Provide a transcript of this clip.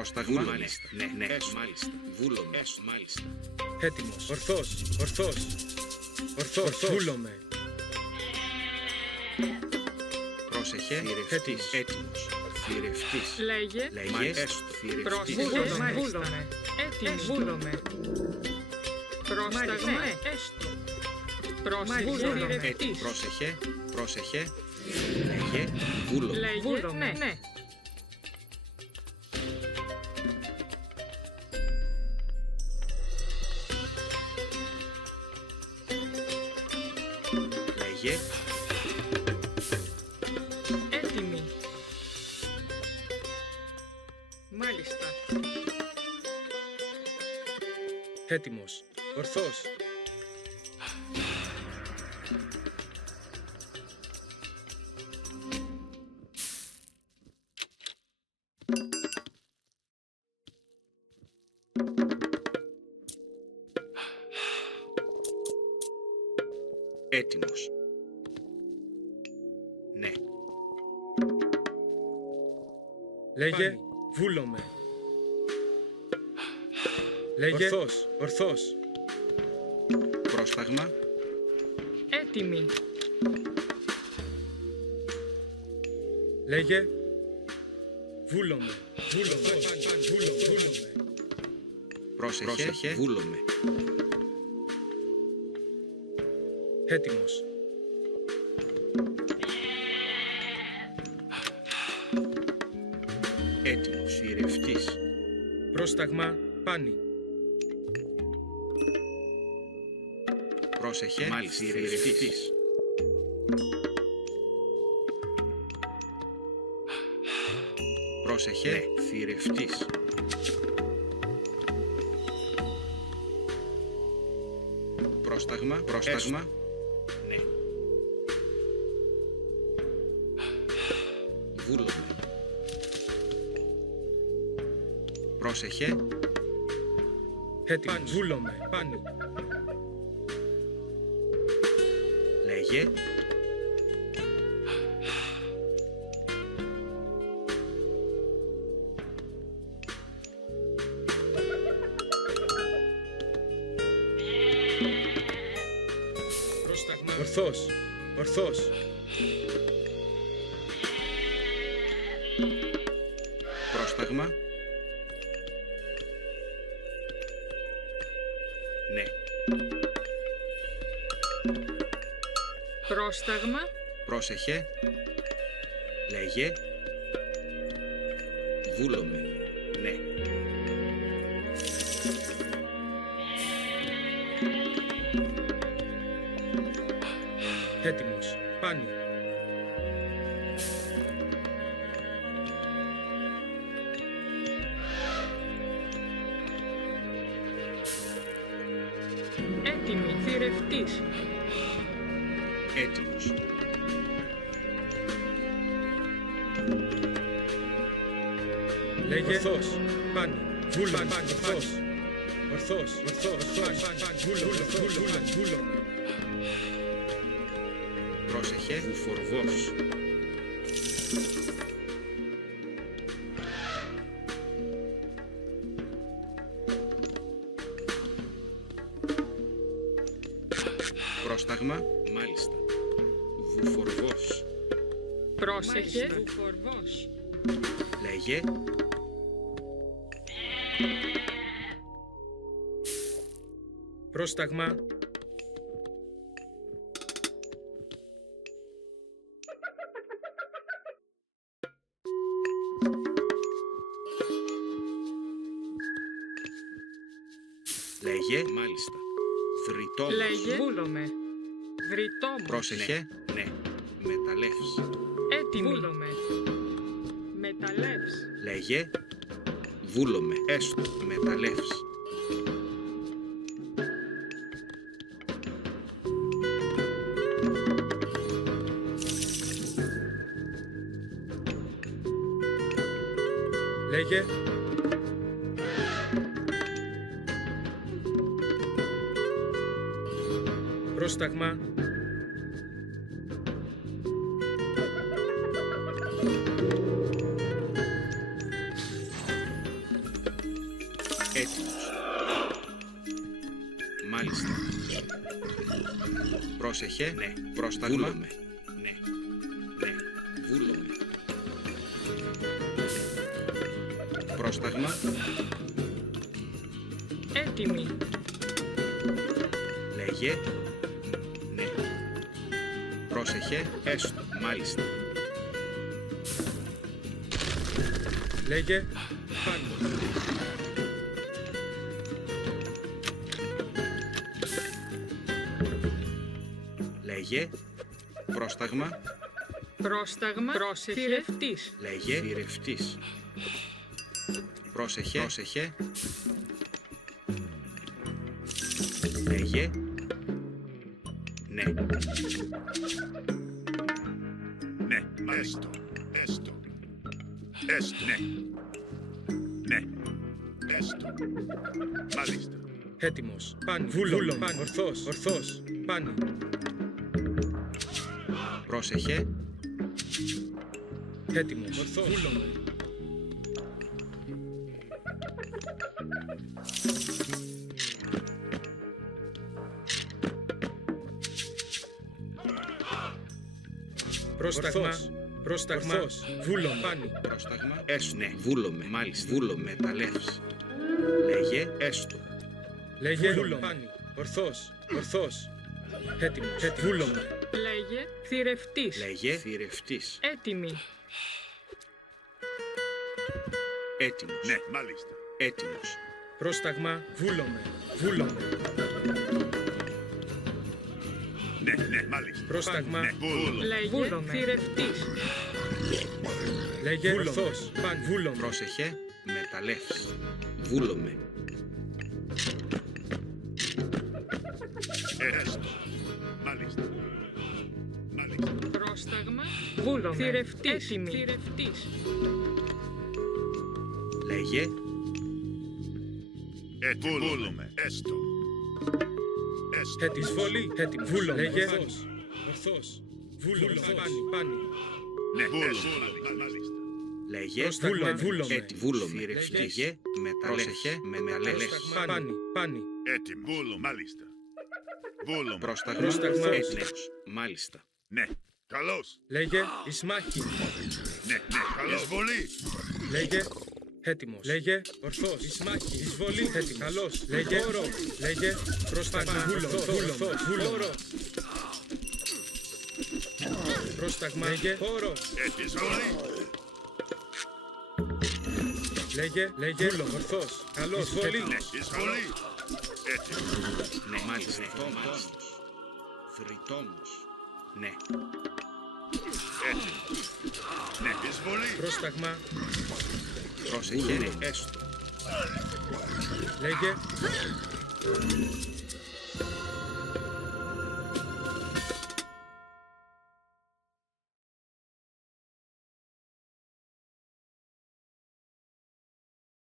Πρόσταγμα. Μάλιστα. Ναι. Μάλιστα. Βούλομαι. Μάλιστα. Έτοιμος. Ορθός. Βούλομαι. Πρόσεχε. Έτοιμος. Έτοιμος. Θηρευτής. Λέγε. Λέγε. Θηρευτής. Βούλομαι. Έτοιμος. Βούλομαι. Πρόσταγμα. Έστω. Πρόσεχε. Θηρευτής. Πρόσεχε. Λέγε. Βούλομαι. Λέγε. Ναι. Λέγε. Έτοιμη. Μάλιστα. Έτοιμος. Ορθός. Έτοιμος. Ναι. Λέγε. Βούλομαι. Λέγε. Ορθός. Πρόσταγμα. Έτοιμη. Λέγε. Βούλομαι. Πρόσεχε. Βούλομαι. Έτοιμος. Έτοιμος. Θηρευτής. Πρόσταγμα. Πάνι. Πρόσεχε. Μάλιστα. Θηρευτής. Πρόσεχε. Ναι. Θηρευτής. Πρόσταγμα. Ναι. Βούλομαι. Πρόσεχε. Έτοιμος. Βούλομαι. Πάνι. Λέγε. Πρόσταγμα. Ορθός. Πρόσταγμα. Ναι. Πρόσταγμα. Πρόσεχε. Λέγε. Βούλομαι. Ναι. Έτοιμος. Πάνι. Έτοιμη. Θηρευτής. Έτοιμος. Λέγε. Ορθός. Πάνι. Βούλομαι. Ορθός. Βούλομαι. Πρόσεχε. Βουφορβός. Πρόσταγμα. Μάλιστα. Βουφορβός. Πρόσεχε. Βουφορβός. Λέγε. Πρόσταγμα. Λέγε. Μάλιστα. Θρητόμος. Λέγε. Βούλομαι. Βρυτόμος. Πρόσεχε. Ναι. Μεταλλεύς. Έτοιμη. Βούλομαι. Μεταλλεύς. Λέγε. Βούλομαι. Έστω. Μεταλλεύς. Λέγε. Πρόσταγμα. Έτοιμος. Μάλιστα. Πρόσεχε. Ναι. Πρόσταγμα. Βούλομαι. Ναι. Ναι. Βούλομαι. Πρόσταγμα. Έτοιμη. Λέγε. Ναι. Πρόσεχε. Έστω. Μάλιστα. Λέγε. Πάνω. Λέγε. Πρόσταγμα. Πρόσταγμα. Πρόσεχε. Θηρευτής. Λέγε. Θηρευτής. Πρόσεχε. Πρόσεχε. Λέγε. Ναι. Ναι, έστω, έστω. Έστω, ναι. Ναι, έστω. Μάλιστα. Έτοιμος. Πάνω. Βούλομαι. Ορθός. Ορθός. Πάνω. Πρόσεχε. Έτοιμος. Ορθός. Βούλομαι. Πρόσταγμα. Πρόσταγμα. Βούλομαι. Πάνω. Πρόσταγμα. Έστω. Ναι. Βούλομαι. Μάλιστα. Βούλομαι. Μεταλλεύς. Λέγε. Έστω. Λέγε. Βούλομαι. Πάνω. Ορθός. Ορθός. Έτοιμος. Βούλομαι. Λέγε. Θηρευτής. Λέγε. Θηρευτής. Έτοιμη. Έτοιμος. Ναι, μάλιστα. Έτοιμος. Πρόσταγμα. Βούλομαι. Βούλομαι. Ναι, ναι, μάλιστα. Πρόσταγμα. Ναι, βούλω. Λέγε. Θηρευτής. Λέγε. Ορθός. Πάνω. Βούλομαι. Πρόσεχε. Μεταλλεύς. Βούλομαι. Έστω. Μάλιστα. Μάλιστα. Πρόσταγμα. Βούλομαι. Θηρευτής. Έτοιμη. Θηρευτής. Λέγε. Βούλουμε. Έστω. Έστω. Έτοιμος. Εισβολή. Έτοιμος. Βούλομαι. Λέγε. Ορθός. Βούλομαι. Πάνω. Ναι, έστω. Μάλιστα. Λέγε. Πρόσταγμα. Βούλομαι. Βούλομαι. Θηρευτής. Λέγε. Πρόσεχε. Μεταλλεύς. Πάνω. Έτοιμο. Βούλω, μάλιστα. Βούλω. Πρόσταγμα. Πρόσταγμα. Έτοιμος. Μάλιστα. Ναι. Καλώς. Λέγε. Ισμάχη. Ναι, ναι, καλώς. Εισβολή. Λέγε. Έτοιμος. Λέγε. Ορθός. Ισμάχη. Εισβολή. Έτοιμος. Καλώς. Λέγε. Όρο. Λέγε. Πρόσταγμα. Βούλω. Πρόσταγμα. Λέγε. Όρο. Εισβολή. Λέγε. Βούλω. Ορθός. Καλώς. Εισβολή. Ναι, εισβολή. Έτοιμο. Ναι, μάλιστα. Θρητόμος. Θρητόμος. Ναι. Έτοιμο. Ναι, εισβολή. Πρόσταγμα. Πρόσεχε. Ναι. Έστω. Λέγε.